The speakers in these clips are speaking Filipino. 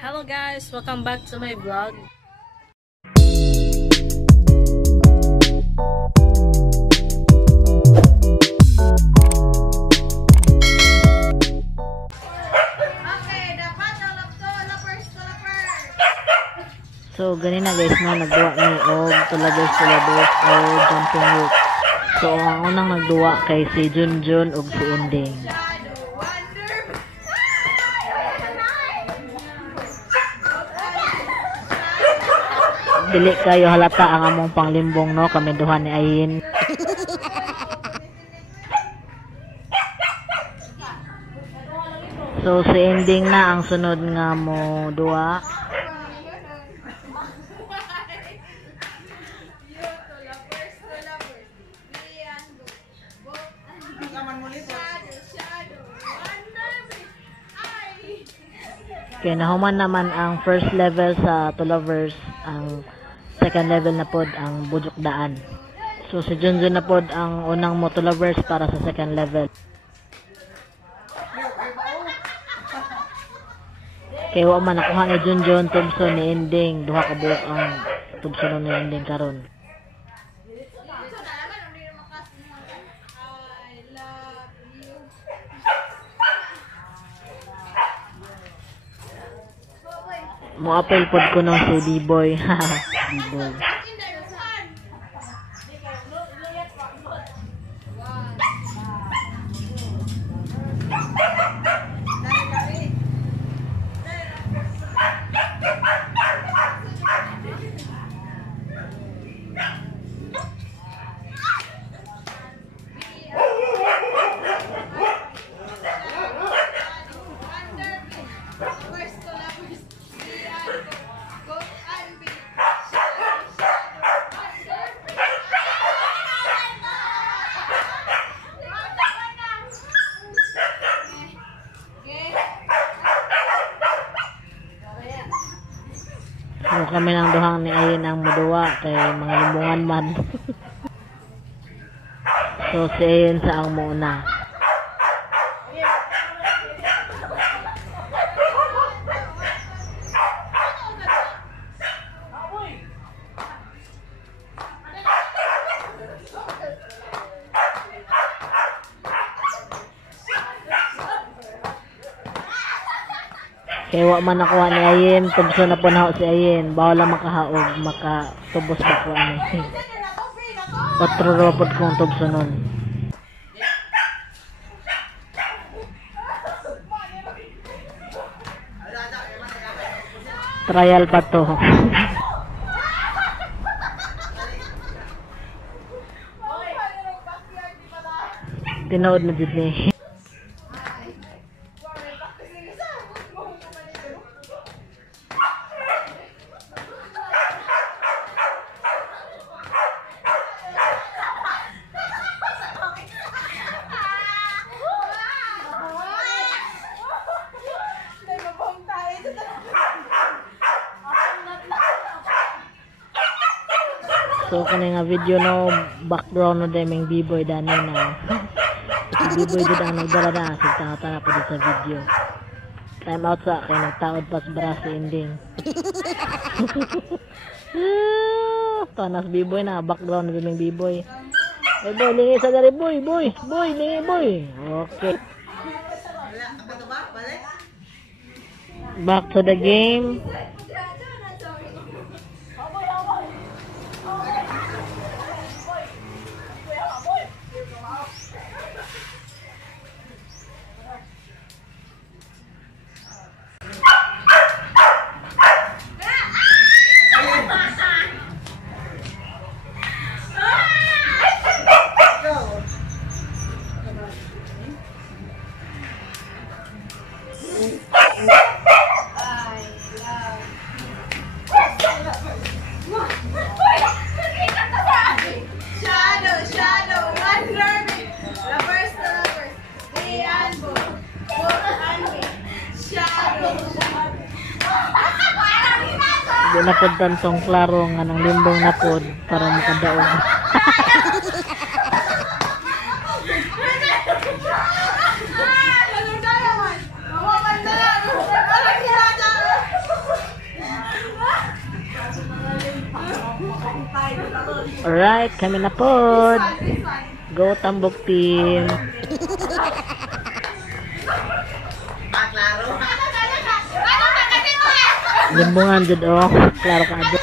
Hello guys, welcome back to my vlog. So ganina guys na nagduwa ni og tulabos o jumping rope. So ang unang nagduwa kay si Junjun og si Ending. Dili kayo halata ang among panglimbong no, kami duha ni Ayin. So si Ending na ang sunod nga mo duwa. Kaya nahuman naman ang first level sa Two Lovers, ang second level na pod ang Bujok Daan. So si Junjun na pod ang unang mo Two Lovers para sa second level. Kaya wa man nakuha ni Junjun tubso ni Ending, duha ka buok ang tubso ni Ending karon. Mo-apel pod ko nung si D-Boy. D-Boy. So kami ng duhang ni Ayin ang muduwa kay mga limbungan man. So si Ayin sa ang muna. Kaya wa man nakuha ni Ayin, tubso na po na si Ayin. Bawal lang makahaog, makatubos ba ko ano. Patro robot kong tubso nun. Trial pa to. Tinood na dito eh. So kani nga video no background no deming B-Boy dani na. Si B-Boy gud ang nagdala na sa tanga-tanga pa sa video. Time out sa kay nagtaod pas bra si Ending. Tanas B-Boy na background no deming B-Boy. Eh boy, lingi sa dari boy, lingi boy. Okay. Back to the game. Di na pod tantong klaro nga ng limbong na pod para makadaog. Alright, kami na pod. Go Tambok team. Limbungan jud oh. Klaro ka jud.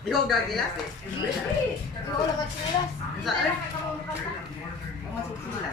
Ikaw gagilas eh. Ikaw dapat silas. Saan? Masuk sila.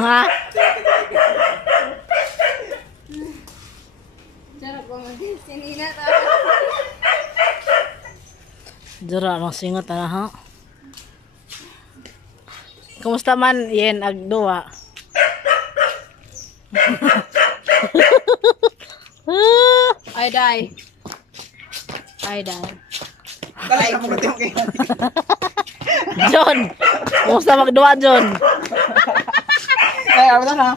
Ha? Dura ang singot na ha. Kumusta man yen agduwa? I die. I die. Talay ka mo kayo. John! Kumusta magduwa, John? Ay, ano na?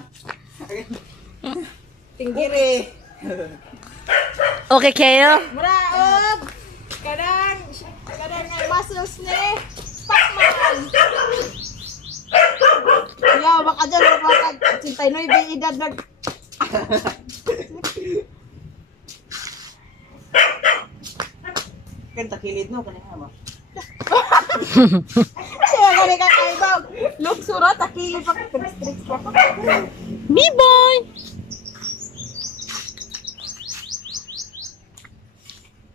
Tinggiri. Okay kayo? Muraog! Kadang ay muscles ni Pacman. Yaw, baka dyan, baka 89 edad nag... Kanta kilid no, kanina ba? Kaya gani ka kaibaw. Look, surat, akili pa tricks pa. B-boy!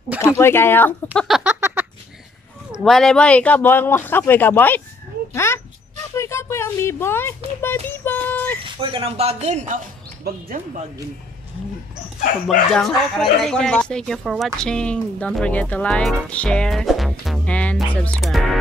Kapoy kayo? Wala boy, kapoy mo. Kapoy ka boy? Ha? Kapoy ang B-boy. B-boy. Uy, kanang bagan. Bagjang bagan. Pabagjang. Okay guys, thank you for watching. Don't forget to like, share, and subscribe.